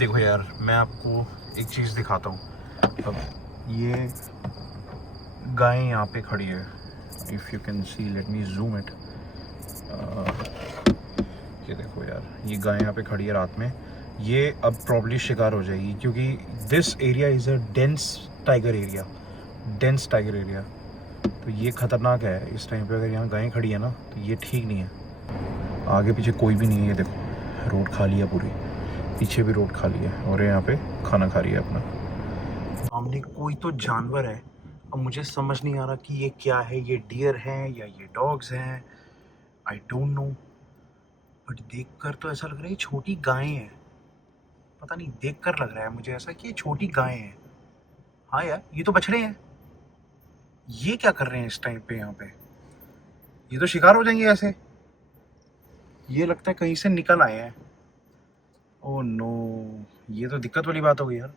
देखो यार, मैं आपको एक चीज़ दिखाता हूँ। अब ये गाय यहाँ पे खड़ी है, if you can see, let me zoom it. ये देखो यार, ये गाय यहाँ पे खड़ी है रात में। ये अब प्रॉब्ली शिकार हो जाएगी क्योंकि this area is a dense tiger area, dense tiger area. तो ये ख़तरनाक है इस टाइम पे। अगर यहाँ गायें खड़ी है ना तो ये ठीक नहीं है। आगे पीछे कोई भी नहीं है, ये देखो रोड खाली है पूरी, पीछे भी रोड खाली है और यहाँ पे खाना खा रही है अपना। सामने कोई तो जानवर है, अब मुझे समझ नहीं आ रहा कि ये क्या है, ये डियर हैं या ये डॉग्स हैं, आई डोंट नो। बट देखकर तो ऐसा लग रहा है ये छोटी गायें हैं। पता नहीं, देखकर लग रहा है मुझे ऐसा कि ये छोटी गायें हैं। हाँ यार, ये तो बछड़े हैं। ये क्या कर रहे हैं इस टाइम पे यहाँ पे? ये तो शिकार हो जाएंगे ऐसे। ये लगता है कहीं से निकल आए हैं। ओह नो, ये तो दिक्कत वाली बात हो गई यार।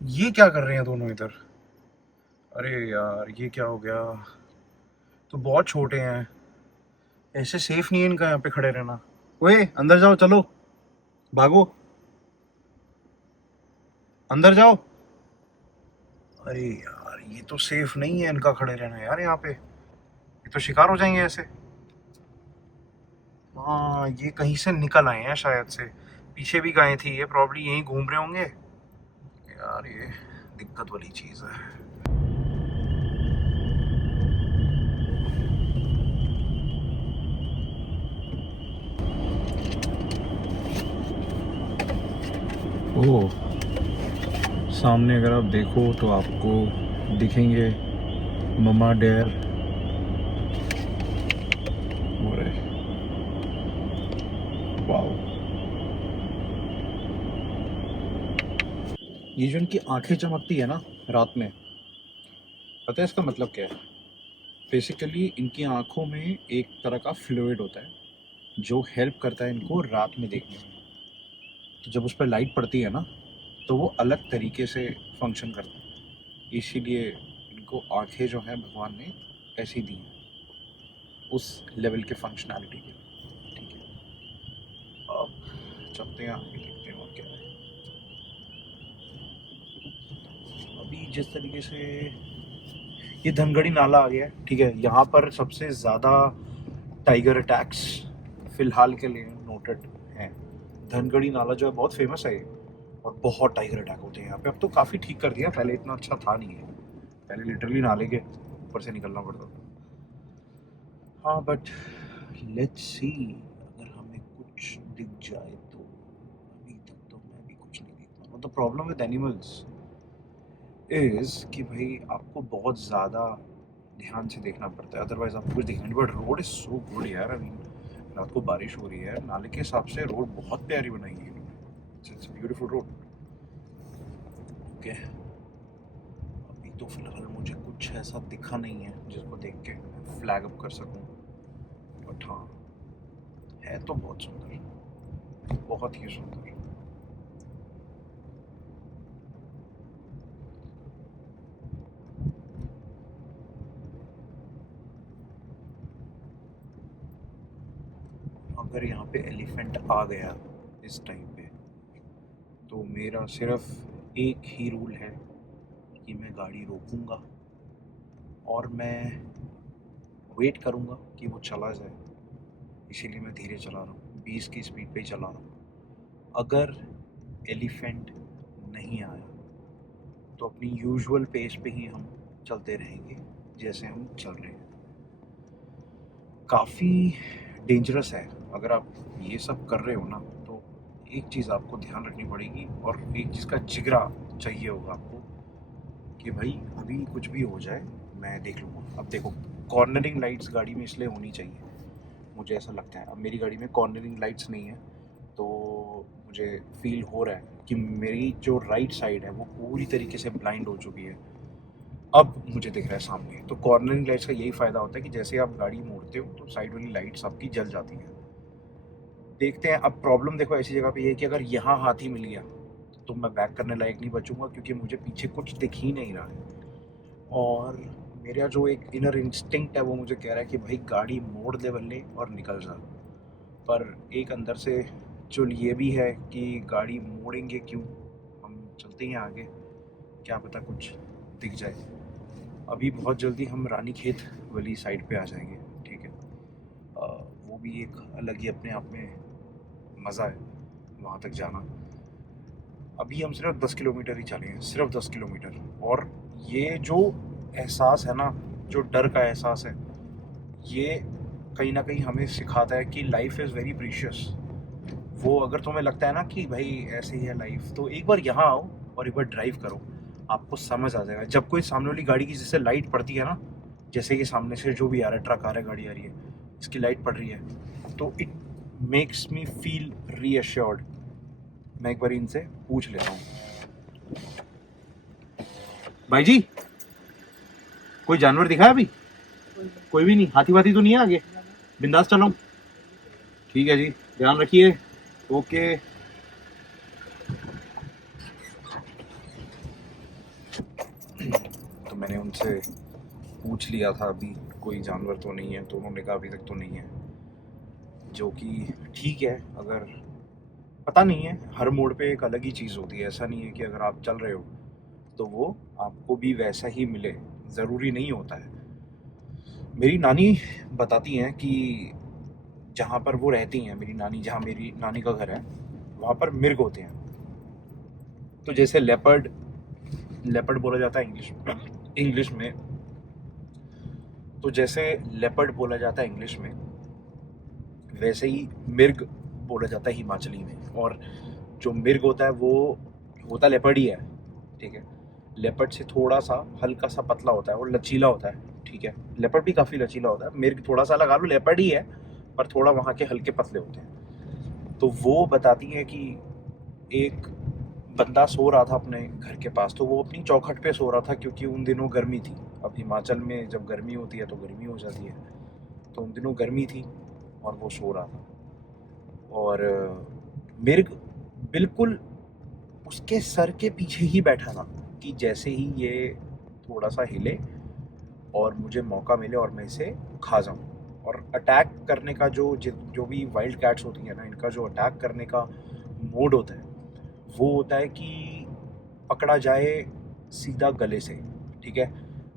ये क्या कर रहे हैं दोनों इधर? अरे यार, ये क्या हो गया? तो बहुत छोटे हैं, ऐसे सेफ नहीं है इनका यहाँ पे खड़े रहना। ओए अंदर जाओ, चलो भागो, अंदर जाओ। अरे यार, ये तो सेफ नहीं है इनका खड़े रहना यार यहाँ पे, ये तो शिकार हो जाएंगे ऐसे। हाँ, ये कहीं से निकल आए हैं शायद से। पीछे भी गायें थी, ये प्रॉब्ली यहीं घूम रहे होंगे यार। ये दिक्कत वाली चीज है। ओह, सामने अगर आप देखो तो आपको दिखेंगे ममा डेयर हो रहे। वाओ, ये जो इनकी आंखें चमकती है ना रात में, पता है इसका मतलब क्या है? बेसिकली इनकी आंखों में एक तरह का फ्लूइड होता है जो हेल्प करता है इनको रात में देखने में। तो जब उस पर लाइट पड़ती है ना तो वो अलग तरीके से फंक्शन करता है। इसीलिए इनको आंखें जो हैं भगवान ने ऐसी दी हैं, उस लेवल के फंक्शनैलिटी के लिए। ठीक है, अब चलते हैं आगे, देखते हैं और क्या है। अभी जिस तरीके से ये धनगढ़ी नाला आ गया है, ठीक है, यहाँ पर सबसे ज़्यादा टाइगर अटैक्स फिलहाल के लिए नोटेड हैं। धनगढ़ी नाला जो है बहुत फेमस है ये, और बहुत टाइगर अटैक होते हैं यहाँ पे। अब तो काफ़ी ठीक कर दिया, पहले इतना अच्छा था नहीं है। पहले लिटरली नाले के ऊपर से निकलना पड़ता था। हाँ बट लेट्स सी, अगर हमें कुछ दिख जाए तो। अभी तक तो मैं भी कुछ नहीं देख पा रहा। The problem with animals is कि भाई आपको बहुत ज़्यादा ध्यान से देखना पड़ता है, अदरवाइज आपको कुछ दिखना नहीं। But road is so good यार। अभी रात को बारिश हो रही है, नाले के हिसाब से रोड बहुत प्यारी बनाई है इन्होंने। It's beautiful road. ओके, अभी तो फिलहाल मुझे कुछ ऐसा दिखा नहीं है जिसको देख के मैं फ्लैग अप कर सकूं। बट हाँ, है तो बहुत सुंदर, बहुत ही सुंदर। अगर यहाँ पे एलिफेंट आ गया इस टाइम पे तो मेरा सिर्फ एक ही रूल है कि मैं गाड़ी रोकूंगा और मैं वेट करूंगा कि वो चला जाए। इसीलिए मैं धीरे चला रहा हूँ, 20 की स्पीड पे ही चला रहा हूँ। अगर एलिफेंट नहीं आया तो अपनी यूजुअल पेस पे ही हम चलते रहेंगे जैसे हम चल रहे हैं। काफ़ी डेंजरस है। अगर आप ये सब कर रहे हो ना तो एक चीज़ आपको ध्यान रखनी पड़ेगी, और एक चीज़ का जिगरा चाहिए होगा आपको कि भाई अभी कुछ भी हो जाए मैं देख लूँगा। अब देखो, कॉर्नरिंग लाइट्स गाड़ी में इसलिए होनी चाहिए, मुझे ऐसा लगता है। अब मेरी गाड़ी में कॉर्नरिंग लाइट्स नहीं है तो मुझे फील हो रहा है कि मेरी जो राइट साइड है वो पूरी तरीके से ब्लाइंड हो चुकी है। अब मुझे दिख रहा है सामने। तो कॉर्नरिंग लाइट्स का यही फ़ायदा होता है कि जैसे आप गाड़ी मोड़ते हो तो साइड वाली लाइट्स आपकी जल जाती हैं। देखते हैं। अब प्रॉब्लम देखो ऐसी जगह पे ये है कि अगर यहाँ हाथी मिल गया तो मैं बैक करने लायक नहीं बचूंगा, क्योंकि मुझे पीछे कुछ दिख ही नहीं रहा है। और मेरा जो एक इनर इंस्टिंक्ट है वो मुझे कह रहा है कि भाई गाड़ी मोड़ दे बल्ले और निकल जा। पर एक अंदर से एक्चुअल ये भी है कि गाड़ी मोड़ेंगे क्यों, हम चलते हैं आगे, क्या पता कुछ दिख जाए। अभी बहुत जल्दी हम रानीखेत वाली साइड पे आ जाएंगे, ठीक है। वो भी एक अलग ही अपने आप में मज़ा है वहाँ तक जाना। अभी हम सिर्फ 10 किलोमीटर ही चले हैं, सिर्फ 10 किलोमीटर, और ये जो एहसास है ना, जो डर का एहसास है, ये कहीं ना कहीं हमें सिखाता है कि लाइफ इज़ वेरी प्रीशियस। वो अगर तुम्हें लगता है ना कि भाई ऐसे ही है लाइफ, तो एक बार यहाँ आओ और एक बार ड्राइव करो, आपको समझ आ जाएगा। जब कोई सामने वाली गाड़ी की जैसे लाइट पड़ती है ना, जैसे कि सामने से जो भी आ रहा है, ट्रक आ रहा है, गाड़ी आ रही है, इसकी लाइट पड़ रही है, तो it makes me feel reassured. मैं एक बार इनसे पूछ लेता हूँ। भाई जी, कोई जानवर दिखा है अभी? कोई भी नहीं? हाथी वाथी तो नहीं है आगे? बिंदास चलो। ठीक है जी, ध्यान रखिए। ओके। तो मैंने उनसे पूछ लिया था अभी कोई जानवर तो नहीं है, तो उन्होंने कहा अभी तक तो नहीं है, जो कि ठीक है। अगर पता नहीं है, हर मोड़ पे एक अलग ही चीज़ होती है। ऐसा नहीं है कि अगर आप चल रहे हो तो वो आपको भी वैसा ही मिले, ज़रूरी नहीं होता है। मेरी नानी बताती हैं कि जहाँ पर वो रहती हैं, मेरी नानी, जहाँ मेरी नानी का घर है, वहाँ पर मिर्ग होते हैं। तो जैसे लेपर्ड, लेपर्ड बोला जाता है इंग्लिश में, तो जैसे लेपर्ड बोला जाता है इंग्लिश में, वैसे ही मिर्ग बोला जाता है हिमाचली में। और जो मिर्ग होता है वो होता लेपर्ड ही है, ठीक है। लेपर्ड से थोड़ा सा हल्का सा पतला होता है और लचीला होता है, ठीक है। लेपर्ड भी काफ़ी लचीला होता है, मिर्ग थोड़ा सा लगा लो लेपर्ड ही है, पर थोड़ा वहाँ के हल्के पतले होते हैं। तो वो बताती हैं कि एक बंदा सो रहा था अपने घर के पास, तो वो अपनी चौखट पे सो रहा था, क्योंकि उन दिनों गर्मी थी। अब हिमाचल में जब गर्मी होती है तो गर्मी हो जाती है, तो उन दिनों गर्मी थी और वो सो रहा था। और मिर्ग बिल्कुल उसके सर के पीछे ही बैठा था कि जैसे ही ये थोड़ा सा हिले और मुझे मौका मिले और मैं इसे खा जाऊं। और अटैक करने का जो भी वाइल्ड कैट्स होती हैं ना, इनका जो अटैक करने का मोड होता है वो होता है कि पकड़ा जाए सीधा गले से, ठीक है।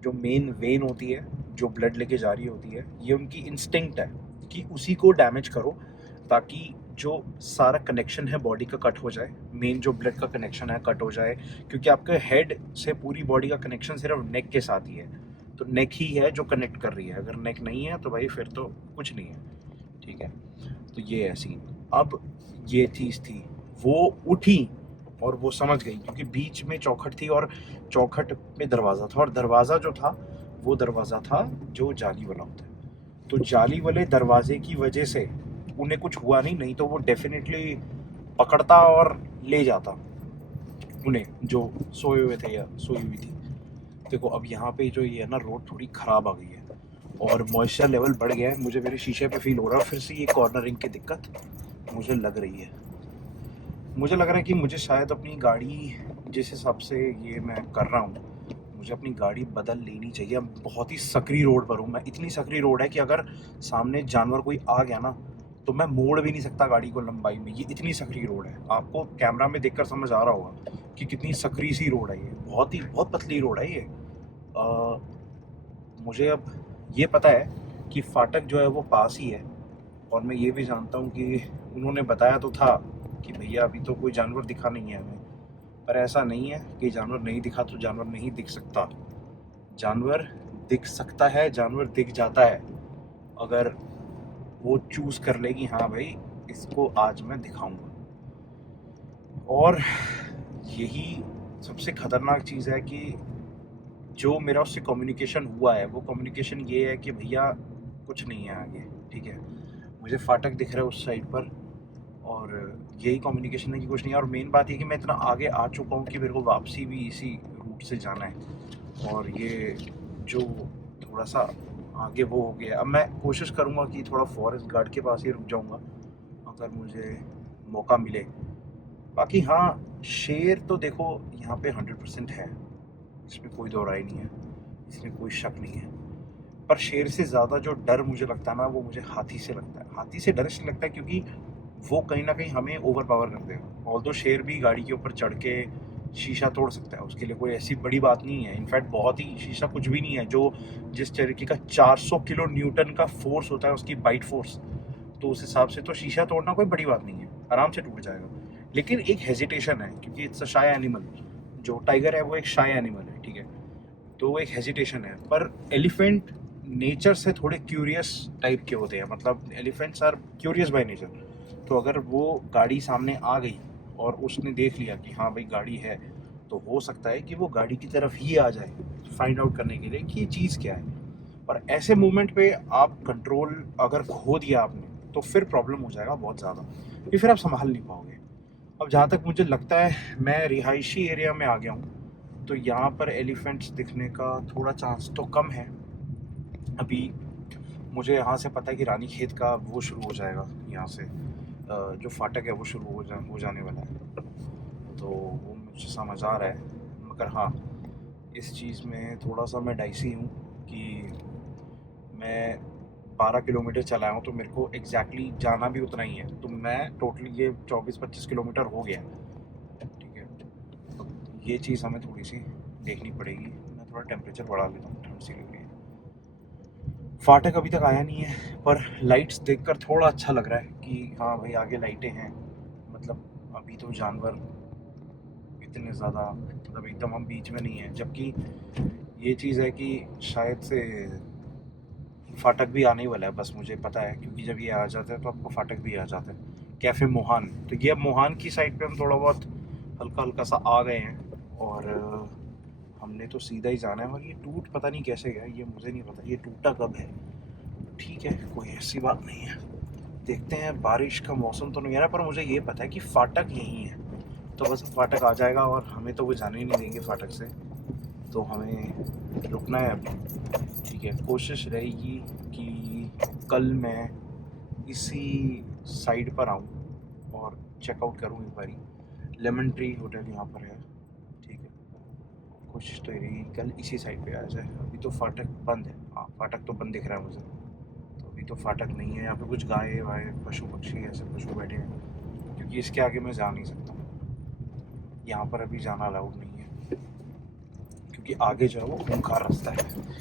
जो मेन वेन होती है, जो ब्लड लेके जा रही होती है, ये उनकी इंस्टिंक्ट है कि उसी को डैमेज करो, ताकि जो सारा कनेक्शन है बॉडी का कट हो जाए, मेन जो ब्लड का कनेक्शन है कट हो जाए। क्योंकि आपके हेड से पूरी बॉडी का कनेक्शन सिर्फ नेक के साथ ही है, तो नेक ही है जो कनेक्ट कर रही है। अगर नेक नहीं है तो भाई फिर तो कुछ नहीं है, ठीक है। तो ये है सीन। अब ये चीज़ थी, वो उठी और वो समझ गई, क्योंकि बीच में चौखट थी और चौखट में दरवाज़ा था, और दरवाज़ा जो था वो दरवाज़ा था जो जाली वाला होता है। तो जाली वाले दरवाजे की वजह से उन्हें कुछ हुआ नहीं, नहीं तो वो डेफिनेटली पकड़ता और ले जाता उन्हें, जो सोए हुए थे या सोई हुई थी। देखो अब यहाँ पे जो ये है ना, रोड थोड़ी ख़राब आ गई है और मॉइस्चर लेवल बढ़ गया है, मुझे मेरे शीशे पे फील हो रहा है। फिर से ये कॉर्नरिंग की दिक्कत मुझे लग रही है। मुझे लग रहा है कि मुझे शायद अपनी गाड़ी, जिस हिसाब से ये मैं कर रहा हूँ, मुझे अपनी गाड़ी बदल लेनी चाहिए। अब बहुत ही सकरी रोड पर हूँ मैं, इतनी सकरी रोड है कि अगर सामने जानवर कोई आ गया ना तो मैं मोड़ भी नहीं सकता गाड़ी को लंबाई में। ये इतनी सकरी रोड है, आपको कैमरा में देखकर समझ आ रहा होगा कि कितनी सकरी सी रोड है ये, बहुत पतली रोड है ये। मुझे अब ये पता है कि फाटक जो है वो पास ही है, और मैं ये भी जानता हूँ कि उन्होंने बताया तो था कि भैया अभी तो कोई जानवर दिखा नहीं है हमें, पर ऐसा नहीं है कि जानवर नहीं दिखा तो जानवर नहीं दिख सकता। जानवर दिख सकता है, जानवर दिख जाता है, अगर वो चूज़ कर ले कि हाँ भाई इसको आज मैं दिखाऊंगा। और यही सबसे ख़तरनाक चीज़ है कि जो मेरा उससे कम्युनिकेशन हुआ है, वो कम्युनिकेशन ये है कि भैया कुछ नहीं है आगे, ठीक है। मुझे फाटक दिख रहा है उस साइड पर, और यही कम्युनिकेशन है कि कुछ नहीं है। और मेन बात ये कि मैं इतना आगे आ चुका हूँ कि मेरे को वापसी भी इसी रूट से जाना है, और ये जो थोड़ा सा आगे वो हो गया। अब मैं कोशिश करूँगा कि थोड़ा फॉरेस्ट गार्ड के पास ही रुक जाऊँगा अगर मुझे मौका मिले। बाकी हाँ, शेर तो देखो यहाँ पे 100% है, इसमें कोई दो राय नहीं है, इसमें कोई शक नहीं है। पर शेर से ज़्यादा जो डर मुझे लगता है ना, वो मुझे हाथी से लगता है। हाथी से डर इसलिए लगता है क्योंकि वो कहीं ना कहीं हमें ओवर पावर कर देगा। ऑल्दो शेर भी गाड़ी के ऊपर चढ़ के शीशा तोड़ सकता है, उसके लिए कोई ऐसी बड़ी बात नहीं है। इनफैक्ट बहुत ही शीशा कुछ भी नहीं है, जो जिस तरीके का 400 किलो न्यूटन का फोर्स होता है उसकी बाइट फोर्स, तो उस हिसाब से तो शीशा तोड़ना कोई बड़ी बात नहीं है, आराम से टूट जाएगा। लेकिन एक हेजिटेशन है, क्योंकि इट्स अ शाय एनिमल। जो टाइगर है वो एक शाय एनिमल है, ठीक है, तो वो एक हेजिटेशन है। पर एलिफेंट नेचर से थोड़े क्यूरियस टाइप के होते हैं, मतलब elephants are curious by nature. तो अगर वो गाड़ी सामने आ गई और उसने देख लिया कि हाँ भाई गाड़ी है, तो हो सकता है कि वो गाड़ी की तरफ ही आ जाए फाइंड आउट करने के लिए कि ये चीज़ क्या है। और ऐसे मूवमेंट पे आप कंट्रोल अगर खो दिया आपने, तो फिर प्रॉब्लम हो जाएगा बहुत ज़्यादा, कि फिर आप संभाल नहीं पाओगे। अब जहाँ तक मुझे लगता है, मैं रिहायशी एरिया में आ गया हूँ, तो यहाँ पर एलिफेंट्स दिखने का थोड़ा चांस तो कम है। अभी मुझे यहाँ से पता है कि रानी खेत का वो शुरू हो जाएगा, यहाँ से जो फाटक है वो शुरू हो जाने वाला है, तो वो मुझे समझ आ रहा है। मगर हाँ, इस चीज़ में थोड़ा सा मैं डाइसी हूँ कि मैं 12 किलोमीटर चलाया हूँ, तो मेरे को एग्जैक्टली जाना भी उतना ही है, तो मैं टोटली ये 24-25 किलोमीटर हो गया, ठीक है। तो ये चीज़ हमें थोड़ी सी देखनी पड़ेगी। मैं थोड़ा टेम्परेचर बढ़ा लेता हूँ, ठंड सी लग रही है। फाटक अभी तक आया नहीं है, पर लाइट्स देखकर थोड़ा अच्छा लग रहा है कि हाँ भाई आगे लाइटें हैं। मतलब अभी तो जानवर इतने ज़्यादा, मतलब एकदम हम बीच में नहीं है। जबकि ये चीज़ है कि शायद से फाटक भी आने ही वाला है, बस मुझे पता है, क्योंकि जब ये आ जाता है तो आपको फाटक भी आ जाता है। कैफ़े मोहान, तो ये अब मोहान की साइड पे हम थोड़ा बहुत हल्का हल्का सा आ गए हैं, और हमने तो सीधा ही जाना है। और ये टूट पता नहीं कैसे गया, ये मुझे नहीं पता ये टूटा कब है। ठीक है, कोई ऐसी बात नहीं है, देखते हैं। बारिश का मौसम तो नहीं आ रहा, पर मुझे ये पता है कि फाटक यहीं है, तो बस फाटक आ जाएगा और हमें तो वो जाने ही नहीं देंगे फाटक से, तो हमें रुकना है अभी। ठीक है, कोशिश रहेगी कि कल मैं इसी साइड पर आऊँ और चेकआउट करूँ एक बारी। लेमन ट्री होटल यहाँ पर है, ठीक है। कोशिश तो ये रहेगी कल इसी साइड पे आ जाए। अभी तो फाटक बंद है, हाँ फाटक तो बंद दिख रहा है मुझे, तो अभी तो फाटक नहीं है। यहाँ पे कुछ गाय वाय पशु पक्षी ऐसे पशु बैठे हैं, क्योंकि इसके आगे मैं जा नहीं सकता, यहाँ पर अभी जाना अलाउड नहीं है, क्योंकि आगे जो है वो खूंखार रास्ता है।